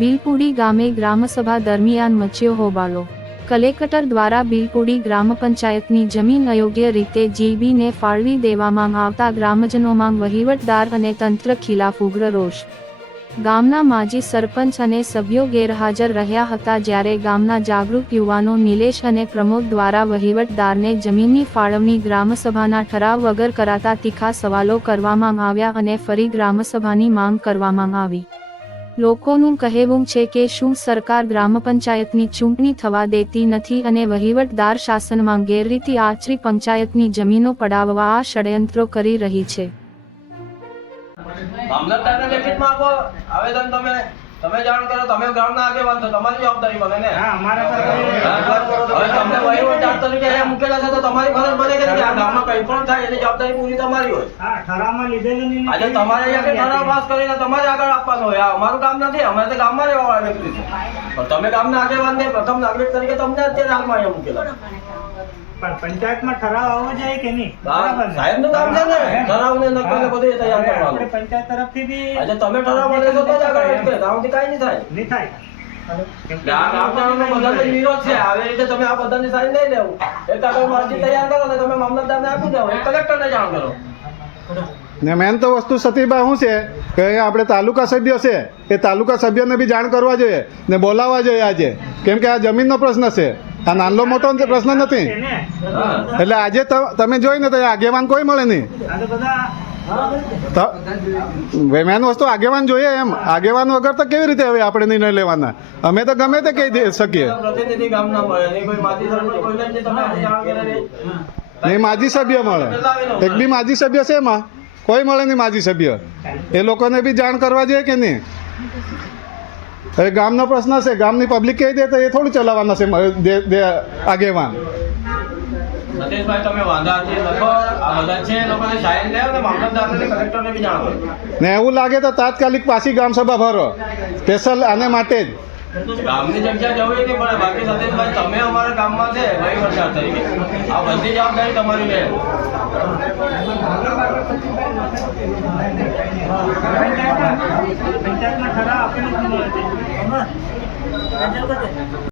બિલપુડી ગામે ગ્રામસભા દરમિયાન મચ્યો હોબાળો। કલેક્ટર દ્વારા બિલપુડી ગ્રામ પંચાયતની જમીન અયોગ્ય રીતે જીબીને ફાળવી દેવામાં આવતા ગ્રામજનોમાં વહીવટદાર અને તંત્ર ખિલાફ ઉગ્ર રોષ। ગામના માજી સરપંચ અને સભ્યો ગેરહાજર રહ્યા હતા, જ્યારે ગામના જાગૃત યુવાનો નિલેશ અને પ્રમોદ દ્વારા વહીવટદારને જમીનની ફાળવણી ગ્રામસભાના ઠરાવ વગર કરાતા તીખા સવાલો કરવામાં આવ્યા અને ફરી ગ્રામસભાની માંગ કરવામાં આવી। લોકોનું કહેવું છે કે શું સરકાર ગ્રામ પંચાયતની ચૂંટણી થવા દેતી નથી અને વહીવટદાર શાસનમાં ગેરરીતિ આચરી પંચાયતની જમીનો પડાવવા આ ષડયંત્રો કરી રહી છે। મામલતદારને લેખિતમાં આપો આવેદન। તમે જાણ કરો, તમે ગામના આગેવાન છો, તમારી જવાબદારી બને ને। હા, અમારા હવે તમને વહીવટદાર તરીકે અહીંયા મૂકેલા છે તો તમારી ફરજ બને કે આ ગામમાં કંઈ પણ થાય એની જવાબદારી પૂરી તમારી હોય। હા, ઠરાવમાં લીધેલું નહીં। આજે તમારે અહીંયા ઠરાવ પાસ કરીને તમારે આગળ આપવાનો હોય। આ અમારું કામ નથી, અમે તો ગામમાં રહેવાવાળા વ્યક્તિ છે, પણ તમે ગામના આગેવાનને પ્રથમ નાગરિક તરીકે તમને અત્યારે હાલમાં અહીંયા મૂકેલા। પણ પંચાયતમાં ઠરાવ આવવો જોઈએ કે નહીં? સાહેબનું કામ છે ને ઠરાવને નકલને બધું તૈયાર કરવાનું। આપણે પંચાયત તરફથી બી આજે તમે ઠરાવ બનેશો તો જ આગળ વધશે, ગામથી કાંઈ નહીં થાય। નહીં થાય। ગામજનોનો બધાનો વિરોધ છે। આવી રીતે તમે આ બધાની સાઈન લઈ લેવું, એક કાગળ અરજી તૈયાર કરો ને તમે મામલતદારને આપી દો, એક કલેક્ટરને જાણ કરો। ને મેન તો વસ્તુ સતીભાઈ શું છે કે આપણે તાલુકા સભ્ય છે, એ તાલુકા સભ્યને બી જાણ કરવા જોઈએ ને બોલાવવા જોઈએ આજે, કેમ કે આ જમીનનો પ્રશ્ન છે, આ નાનો મોટો પ્રશ્ન નથી। એટલે આજે તમે જોઈને તો આગેવાન કોઈ મળે નહીં। મેન વસ્તુ આગેવાન જોઈએ, એમ આગેવાન વગર તો કેવી રીતે હવે આપણે નિર્ણય લેવાના? અમે તો ગમે તે કહી શકીએ। પ્રતિનિધિ ગામના મળે નહીં, કોઈ માજી સરપંચ કોઈને જ તમે જાણ કરેલી નહીં, માજી સભ્ય મળે, એક બી માજી સભ્ય છે એમાં કોઈ મળે નહીં માજી સભ્ય, એ લોકોને બી જાણ કરવા જોઈએ કે નહીં? હવે ગામનો પ્રશ્ન છે, ગામની પબ્લિક કહી દે તો એ થોડું ચલાવવાના છે આગેવાન। સતીશભાઈ તમે વાંધા લખો, આ બધા છે લોકોને સાઈન લે અને મામલતદારને કલેક્ટરને બી જાણ કરો। ને એવું લાગે તો તાત્કાલિક પાછી ગામ સભા ભરો, સ્પેશિયલ આને માટે જ। ગામની જગ્યા જવું નહીં પડે, બાકી સતીશભાઈ તમે અમારા ગામમાં છે વહીવટદાર તરીકે, આ બધી જવાબદારી તમારી રહે। પંચાયતમાં ઠરાવ આપેલું જ નહીં મળે।